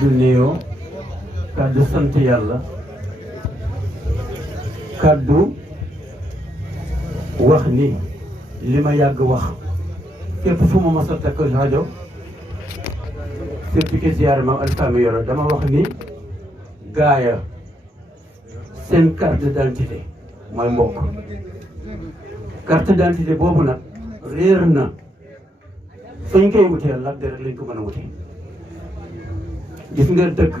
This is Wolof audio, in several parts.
du nuyoo kàddu sant yàlla kàddu wax ni li ma yàgg wax fépp fu ma mos a takk rajo surtout que ziyaare ma alfami yoro dama wax ni gaaya seen carte d'identité mooy mbokk carte d'identité boobu nag réer na suñ koy wutee Lac de rek lañ ko mën a wutee gis nga dëgg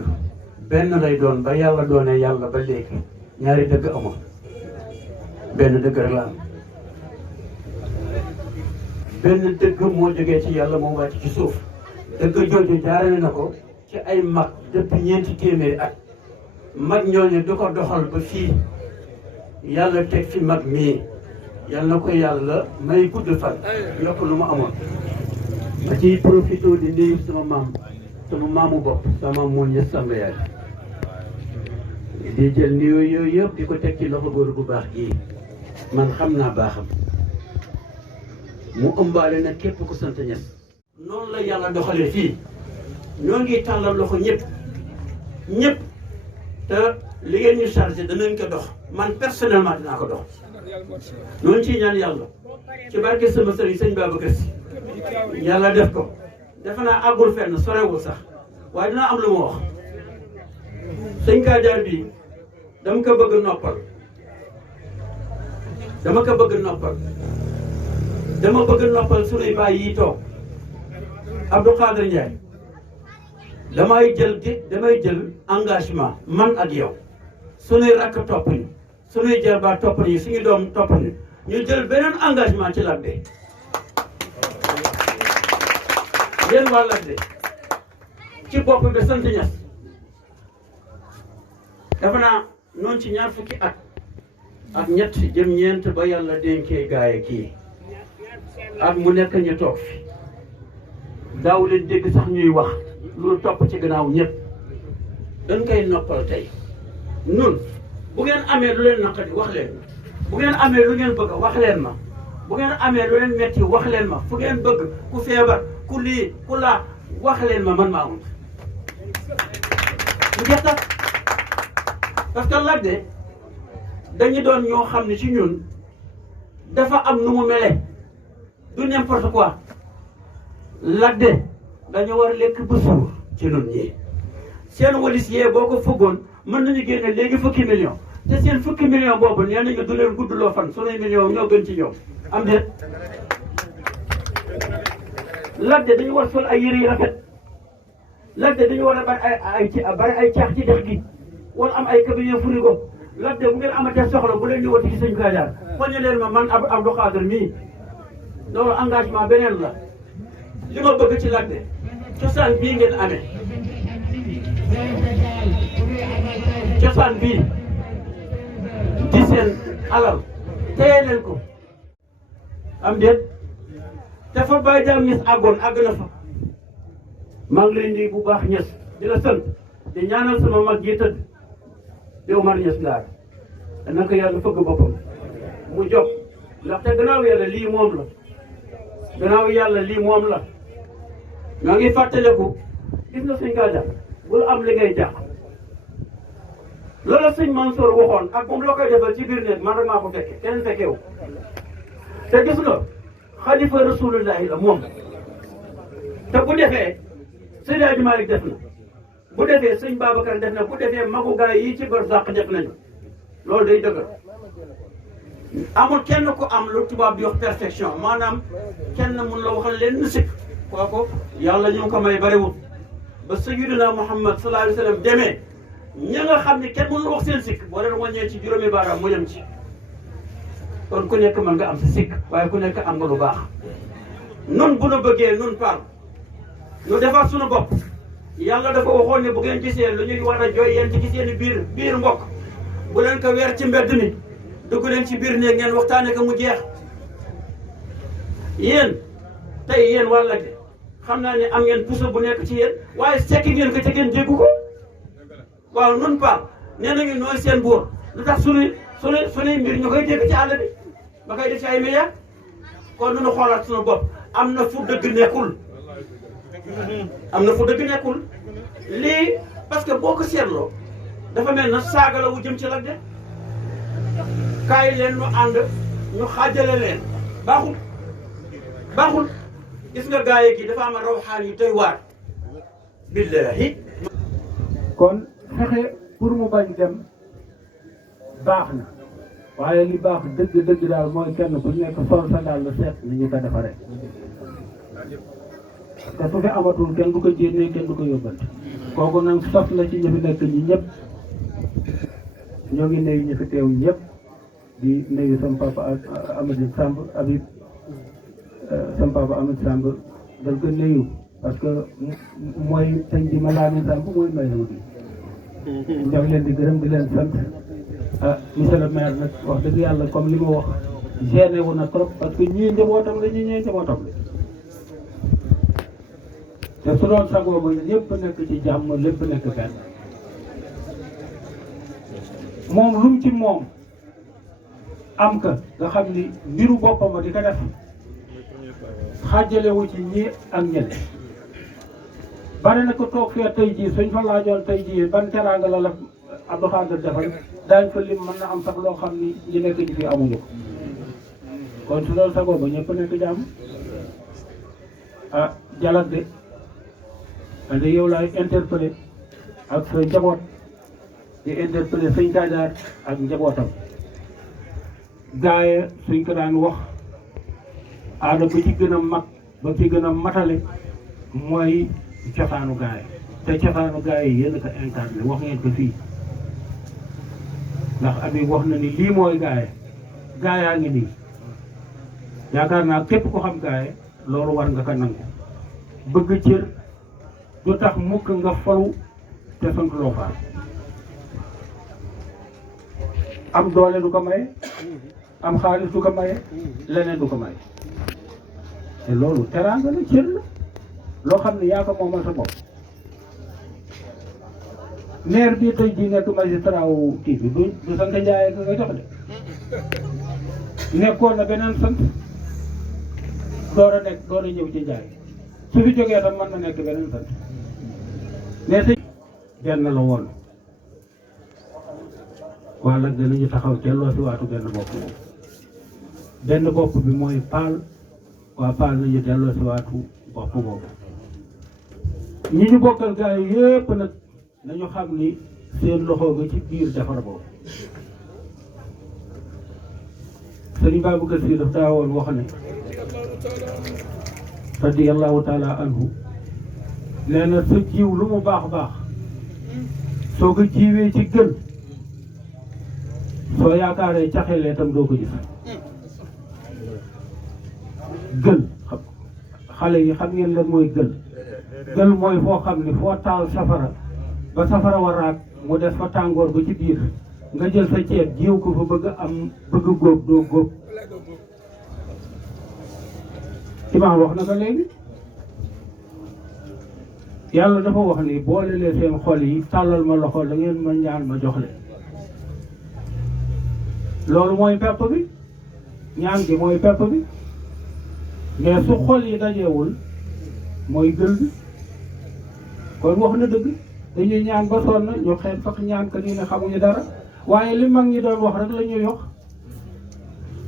benn lay doon ba yàlla doonee yàlla ba léegi ñaari dëgg amul benn dëgg rek la am benn dëgg moo jógee ci yàlla moo wàcc ci suuf dëgg jooju jaarale na ko ci ay mag depuis ñeenti téeméeri at mag ñooñu du ko doxal ba fii yàlla teg fi mag mii yàlla na ko yàlla may gudd fan yokk lu mu amoon ma ciy profité di nuyu sama maamu bopp sama mun ya samba yaay di jël nuyoo yooyu yëpp di ko teg ci loxo góor bu baax gii man xam naa baaxam mu ëmbaale nag képp ku sant Ñas noonu la yàlla doxalee fii ñoo ngi tàllal loxo ñëpp te li ngeen ñu chargé danañ ko dox man personnellement dinaa ko dox noonu ciy ñaan yàlla ci barke sama sëriñ sëñ Babacar Si yàlla def ko defe naa àggul fenn sorewul sax waaye dinaa am lu ma wax sëñ Kajoor bi dama ko bëgg noppal dama bëgg noppal sunuy baay yi toog Abdou Khadir Ndiaye damay jël engagement man ak yow sunuy rakk topp ñu sunuy jarbaat topp ñu suñu doom topp ñu jël beneen engagement ci Lac de yéen waa Lac de ci bopp bi sant Ñas dafa naa noonu ci ñaar fukki at ak ñett jëm ñeent ba yàlla dénkee gaaya kii ak mu nekk ñu toog fi daaw leen dégg sax ñuy wax lu topp ci gannaaw ñëpp dañ koy noppal tey nun bu ngeen amee lu leen naqari wax leen bu ngeen amee lu ngeen bëgg wax leen ma bu ngeen amee lu leen metti wax leen ma fu ngeen bëgg ku feebar ku lii ku laa wax leen ma man maa wut mu jeex tax parce que Lac de dañu doon ñoo xam ne ci ñun dafa am nu mu mele du n'importe quoi Lac de dañu war lekk ba suur ci ñun ñii seen walis yee boo ko fëggoon mën nañu génne léegi fukki million te seen fukki million boobu nee nañu du leen guddloo fan sunuy million ñoo gën ci ñoom am déet Lac de dañu war sol ay yëre yu rafet Lac de dañu war a bari ay caax ci dex gi wala am ay cabinet frigo Lac de bu ngeen amatee soxla bu leen ñu wati ci sëñ Kajoor xoññe leen ma man Abdou Khadir mii loolu engagement beneen la li ma bëgg ci Lac de cosaan bii ngeen amee cosaan bii di seen alal téye leen ko am déet dafa bàyyi daam Ñas àggoon àgg na fa maa ngi leen di bu baax Ñas di la sant di ñaanal sama mag ji tëdd di Omar Ñas Ngaar naka yàlla fëgg boppam mu jóg ndaxte gannaaw yàlla lii moom la gannaaw yàlla lii moom la ñoo ngi fàttaliku gis nga sëñ Kajoor bul am li ngay jàq loolu sëñ Mansour waxoon ak moom loo koy defal ci biir néeg man rek maa ko fekke kenn fekkewu te gis nga xalifa rasulullahi la moom te bu defee Seydi Hadji Malick def na bu defee sëñ Babacar def na bu defee magu gaay yi ci barzaq def nañu loolu day dëgg amul kenn ku am lu tubaab di wax perfection maanaam kenn mun la waxal leen na sikk kooku yàlla ñu ngi ko may bariwul ba sayyidina Muhammad sallallahu alayhi wa sallam demee ña nga xam ne kenn mënul wax seen sikk boo leen wàññee ci juróomi baaraam mu yem ci kon ku nekk mën nga am sa sikk waaye ku nekk am nga lu baax nun bu nu bëggee nun par nu defar suñu bopp yàlla dafa waxoon ne bu ngeen gisee lu ñuy war a jooy yéen ci gisee biir mbokk bu leen ko weer ci mbedd mi dugg leen ci biir néeg ngeen waxtaane ko mu jeex yéen tey yéen waa Lac de xam naa ne am ngeen puso bu nekk ci yéen waaye sekki ngeen ko ca ngeen déggu ko waaw nun pa nee nañu nooy seen buur lu tax sunuy mbir ñu koy dégg ci àll bi ba koy def ci ay médias kon nu xoolaat sunu bopp am na fu dëgg nekkul am na fu dëgg nekkul lii parce que boo ko seetloo dafa mel na saaga la wu jëm ci Lac de kaay leen ñu ànd ñu xaajale leen baaxul gis nga gaa yi dafa am rawxaan yu doy waar billahi kon fexe pour mu bañ dem baax na waaye li baax dëgg daal mooy kenn ku nekk sol sa daal la seet ni ñu ko defaree te su fi amatul kenn du ko jénnee kenn du ko yóbbante kooku nag sos la ci ñu fi nekk ñi ñëpp ñoo ngi nuyu ñu fi teew ñëpp di nuyu sama papa Amadou Samb Habib sama papa Amadou Samb dal ko nuyu parce que mooy sëñ bi ma laa Samb mooy may na bi ñoo ngi leen di gërëm di leen sant monsieur le maire nag wax dëgg yàlla comme li ma wax gêné wu na trop parce que ñii njabootam la ñii njabootam la te su doon sagoo ba ñëpp nekk ci jàmm lépp nekk benn moom lu mu ci moom am ka nga xam ni mbiru boppam di ko def xaajalewu ci ñii ak ñële bari na ko toog fee tey jii suñ fa laajoon tey jii ban teraanga la Abdou Khadre defal daañ fa lim mën na am sax loo xam ni ñi nekk ci fii amuñu ko kon su doon sagoo ba ñëpp nekk jàmm Jalak de ande yow laay interpellé ak sa njaboot di interpellé sëñ Kajoor ak njabootam gaaye suñ ko daan wax aada ba ci gën a mag ba ci gën a matale mooy cosaanu gaaye te cosaanu gaaye yéen a ko incarné wax ngeen ko fii ndax Habib wax na ni lii mooy gaaye gaayaa ngi nii yaakaar naa képp ko xam gaaye loolu war nga ko nangu bëgg cër du tax mukk nga falu te sant loo faal am doole du ko maye am xaalis du ko maye leneen du ko maye te loolu teraanga la cër la loo xam ne yaa ko moomal sa bopp maire bii tey jii nekk magistrat wu kii bi du sant Njaay nga koy jox de nekkoon na beneen sant door a ñëw ci Njaay su fi jógee tam mën na nekk beneen sant mais sëñ benn la woon waa nag danañu taxaw celloo si waatu benn bopp bi mooy paal waa paal nañu delloo si waatu bopp boobu ñi ñu bokkal gars yi yépp nag nañu xam ni seen loxo nga ci biir defar boobu sëriñ Babacar Sy daf daa woon wax ne radiyallahu taala anhu nee na sa jiw lu mu baax baax soo ko jiwee ci gën soo yaakaaree caxelee tam doo ko gis gël xale yi xam ngeen lan mooy gël mooy foo xam ne foo taal safara ba safara waraat mu def fa tàngoor ba ci biir nga jël sa ceeb jiw ko fa bëgg góob doo góob imaam wax na ko léegi yàlla dafa wax ni boole leen seen xol yi tàllal ma loxo da ngeen ma ñaan ma jox leen loolu mooy pepp bi ñaan gi mooy pepp bi mais su xol yi dajewul mooy gël bi kon wax na dëgg dañuy ñaan ba sonn ñu xeet sax ñaan ka nii ne xamuñu dara waaye li mag ñi doon wax rek la ñuy wax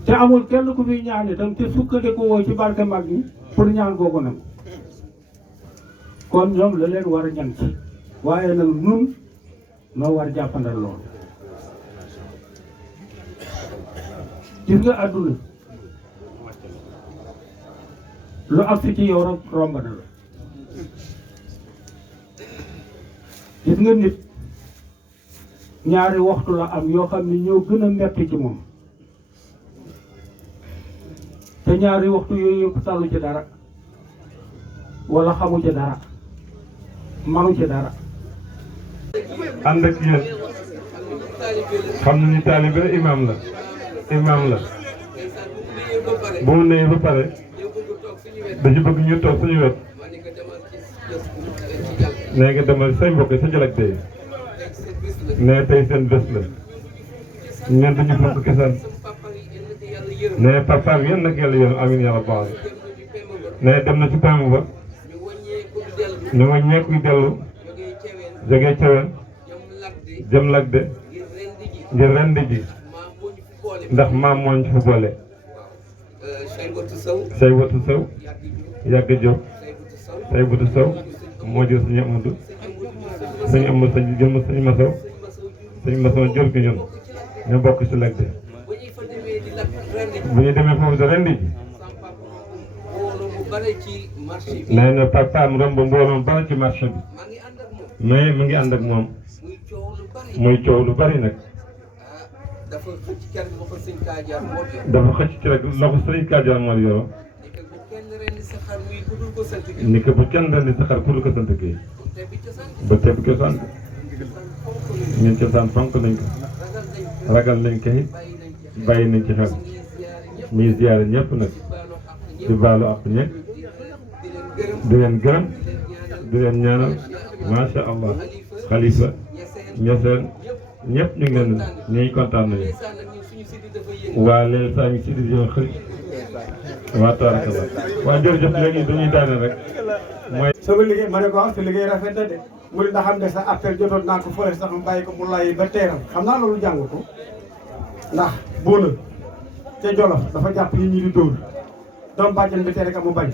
te amul kenn ku fi ñaan itam te sukkandiku woo ci barke mag ñi pour ñaan googu nag kon ñoom la leen war a ñan ci waaye nag nun noo war jàppandal loolu gis nga àdduna lu agsi ci yow rek romb na la gis nga nit ñaari waxtu la am yoo xam ne ñoo gën a metti ci moom te ñaari waxtu yooyu yëpp tallu ci dara wala xamu ci dara manu ci dara ànd ak yéen xam na ni taalibe la imaam la bu mu nee ba pare dañu bëgg ñu toog suñu wet nee nga demal say mbokk sa Jalak tey nee tey seen bés la ñeen dañu fonk kesaan nee papaam yéen nag yàlla yéen amin yàlla baax nee dem na ci paamu ba na wàññeeku dellu jógee Ceween jëm Lagde ngir rendi ji ndax maam moo ñu fi boole. say watu saw yàgg jóg say butu saw moo jël suñu Amadou suñu Amadou sa jël suñu masaw suñu masaw jël ko ñun ñu bokk si Lagde bu ñu demee foofu sa rendi ji nee na papaam romb mbooloom bari ci marché bi mais mu ngi ànd ak moom muy coow lu bari nag dafa xëcc ci rek loxo sëñ Kadiar moo yoroo ni ko bu kenn rendi sa xar ku dul ko sant kii ba teb cosaan ñun cosaan fonk nañ ko ragal nañ ko it bàyyi nañ ci xel ñuy ziyaare ñëpp nag di baalu ak ñëpp di leen gërëm di leen ñaanal macha allah xalifa ñeseen ñëpp ñu ngi leen ñuy kontaan nañu waa leen saa ñu si di ñoo xëy waa tabaarkalla waa jërëjëf léegi dañuy daane rek mooy sama liggéey ma ne ko sa liggéey rafet na de mu ne ndax xam ne sa appel jotoon naa ko fële sax mu bàyyi ko mu lay ba teeral xam naa loolu jàng ko ndax Bouna ca Jolof dafa jàpp nit ñi di dóor doom bàjjen bi tere ka mu bañ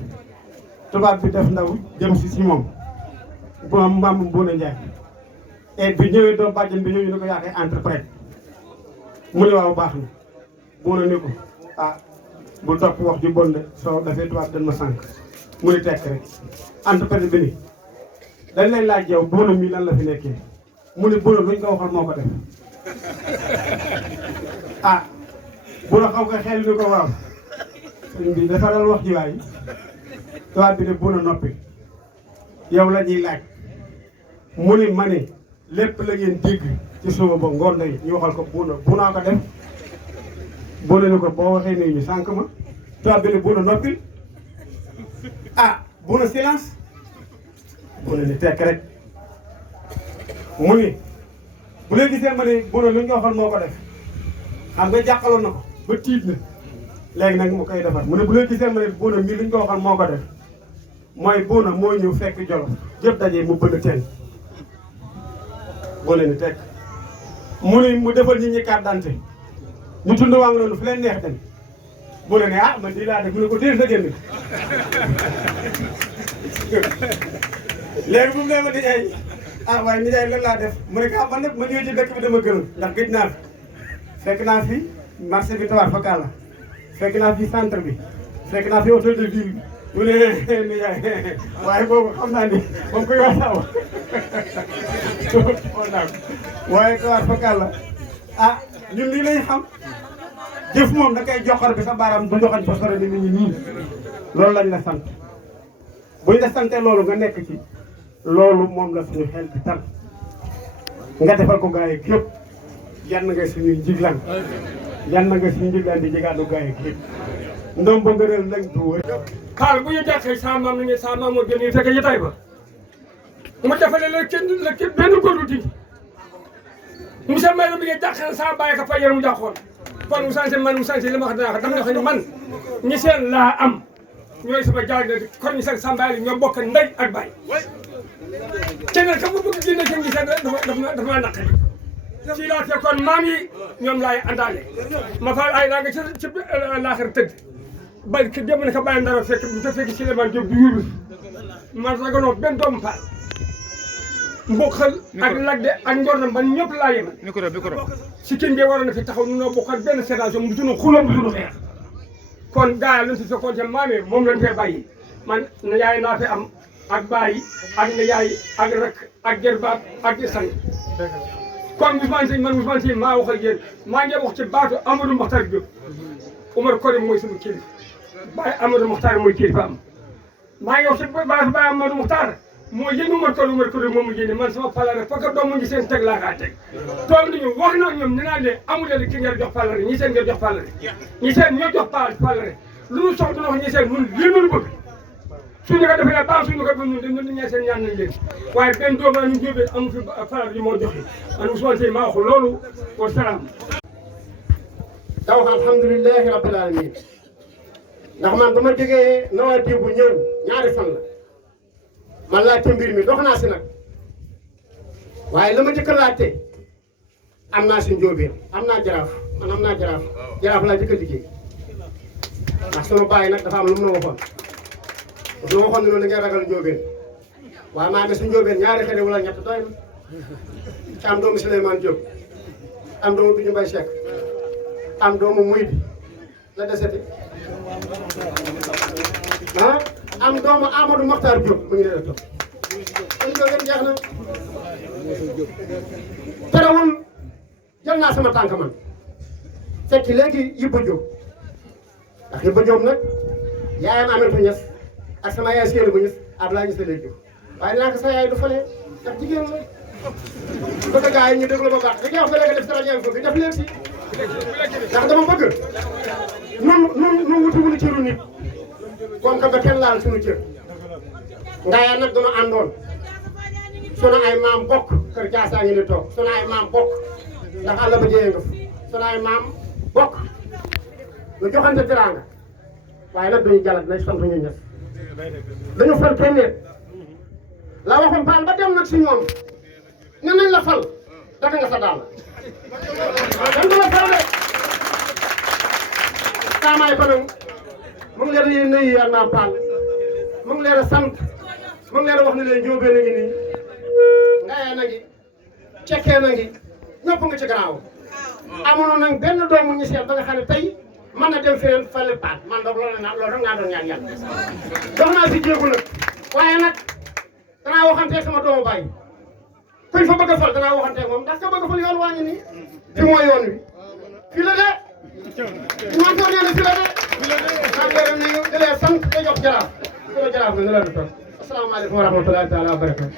tubaab bi def ndaw jëm si moom maam Bouna Ndiaye et bi ñëwee doom bàjjen bi ñëw ñu ne ko yaa koy interprète mu ne waaw baax na Bouna ne ko ah bu topp wax ju bon de soo dafay tubaab dañ ma sànq mu ne tekk rek interprète bi ni dañ lay laaj yow Bouna mii lan la fi nekkee mu ne Bouna luñ ko waxoon moo ko def ah Bouna xaw ko xel ni ko waaw sëñ bi dafa dal wax ji waay tubaab bi ne Bouna noppi yow la ñuy laaj mu ne ma ne lépp la ngeen dégg ci suba ba ngoon day ñu waxal ko Bouna ko def Bouna ni ko boo waxee nii ñu sànq ma tubaab bi ne Bouna noppi ah Bouna silence Bouna ni tekk rek mu ni bu leen gisee ma ne Bouna lu ñu waxoon moo ko def xam nga jàqaloon na ko ba tiit na léegi nag mu koy defar mu ne bu leen gisee ma ne Bouna mii lu ñu ko waxoon moo ko def mooy Bouna mooy ñëw fekk Jolof jëpp dajee mu bëgg teen Bouna ni tekk mu ni mu defal nit ñi carte d'identité ñu tund waa nga noonu fu leen neex dem Bouna ne ah man di laa def mu ne ko déel sa génn léegi bu mu nee ma nijaay ah waaye nijaay lan laa def mu ne ko ah man nag ma ñëwee ci dëkk bi dama gënal ndax gëj naa fi fekk naa fi marché bi tawaat fa kàlla fekk naa fi centre bi fekk naa fi hôtel de ville bi mu ne nijaay waaye boobu xam naa ni moom koy wax saw waaye tawaat fa kàlla ah ñun lii lañ xam jëf moom da koy joxor bi sa baaraam du joxañ fa sore ni nit ñi nii loolu lañ la sant buñ la sante loolu nga nekk ci loolu moom la suñu xel di tal nga defal ko gaa yi képp yan nga suñuy njiglaan yan nga suñu njiglaan di jegaanu gaa yi képp ndom ba ngëneel nag du wër xaal bu ñu jàkkee sa maam ni sa maam moo gën yi fekk yitaay ba mu defale la kenn benn góor du dindi monsieur Mbaye bi nga jàkkee sa bàyyi ka fa yéen mu jàkkoon kon mu changé man mu changé li ma wax dana dama nga xam ne man ñi seen laa am ñooy sama jaag na kon ñu seen sambaay ñoo bokk ndey ak baay keneen ka mu bëgg génne seen gisee dafa ma naqari ci laa te kon maam yi ñoom laay àndaale ma faal ay laa nga ci laaxar tëdd ba ki dem na ka bàyyi ndara fekk bu fekk Souleymane Diop du yurus man ragaloo benn doomu faal mbokkal ak lagde ak njornam ban ñëpp laa yemal si kii ngeen waroon na fi taxaw noo bokkal benn sédation mu duñu xuloo mu duñu xeex kon gaa yi luñ si fekkoon ca maamee moom lañ fee bàyyi man na yaay naa fi am ak bàyyi ak na yaay ak rak ak gerbaat ak di sant kon Ousmane Sy man Ousmane Sy maa wax ak yéen maa ngi wax ci baatu Amadou Mokhtar Diop Umar Korim mooy suñu kilifa Baye Amadou Mokhtar mooy kilifa am maa ngi wax ci baatu Baye Amadou Mokhtar moo yëngu Umar Korim moom mu génne man sama palare parce que doomu ngi seen teg laa kaa teg toog nañu wax na ñoom nee naa leen amu leen ki ngeen jox palare ñi seen ngeen jox palare ñi seen ñoo jox palare lu ñu soxla na wax ñi seen mun lii mënu bëgg suñu ko defee baax suñu ko bëgg ñun ñun ñee seen ñaan nañ leen waaye benn doomu ñu jógee amu fi palare yi moo joxe man Ousmane Sy maa wax loolu wa salaam da wax alhamdulilahi rabbil alamin ndax man dama jógee Nouadhibou ñëw ñaari fan la man laajte mbir mi dox naa si nag waaye la ma jëkk a laajte am naa si njóobeen am naa jaraaf man am naa jaraaf laa jëkk a liggéey ndax sama baay nag dafa am lu mu na waxoon lu ma waxoon ne noonu da ngay ragal njóobeen waaye maa ngi si njóobeen ñaari xale wala ñett doy na ci am doomu Souleymane Diop am doomu Biñu Mbay Cheikh am doomu muy bi la desete ah am doomu Amadou Mokhtar Diop mu ngi leen toog kon njóobeen jeex na terewul jël naa sama tànk man fekk léegi Yibba Diop ndax Yibba Diop nag yaayam Aminata Niass ak sama yaay Seydou bu Niass Abdoulaye Niass lay jóg waaye dinaa ko sa yaay du fale ndax jigéen la bëgg gaa yi ñu déglu ba baax dañuy wax ba léegi def sa rajo bi def leen si ndax dama bëgg nun wuti wunu cëru nit comme que ba kenn laal suñu cër ngaaya nag dana àndoon sunu ay maam bokk kër Jaasaa ngi ni toog sunu ay maam bokk ndax àll ba jëyee nga fa sunu ay maam bokk lu joxante teraanga waaye nag duñu jalat nañ sant ñu ñes dañu fal kenn la waxoon Paal ba dem nag si ñoom ne nañ la fal daka nga sa daal dañ du la fal de saamaay ko nag mu ngi leen di nuyu ak naa Paal mu ngi leen a sant mu ngi leen a wax ne leen njóobeen a ngi nii ngayee na ngi cekkee na ngi ñëpp nga ci gannaaw amoon nag benn doomu ñu seet ba nga xam ne tey mën na dem feneen fale Paal man donc loolu rek ngaa doon ñaan yàlla dox naa si jéegu nag waaye nag danaa waxantee sama doomu baay kuñ fa bëgg a fal danaa waxantee moom ndax ka bëgg a fal yoon waa ngi nii fi mooy yoon wi fii la de ñoom ñoo nee ne fii la de maa ngi leen di nuyu di leen sant di jox jaraaf jaraaf nga la di toog asalaamaaleykum wa rahmatullahi taala wa barakatu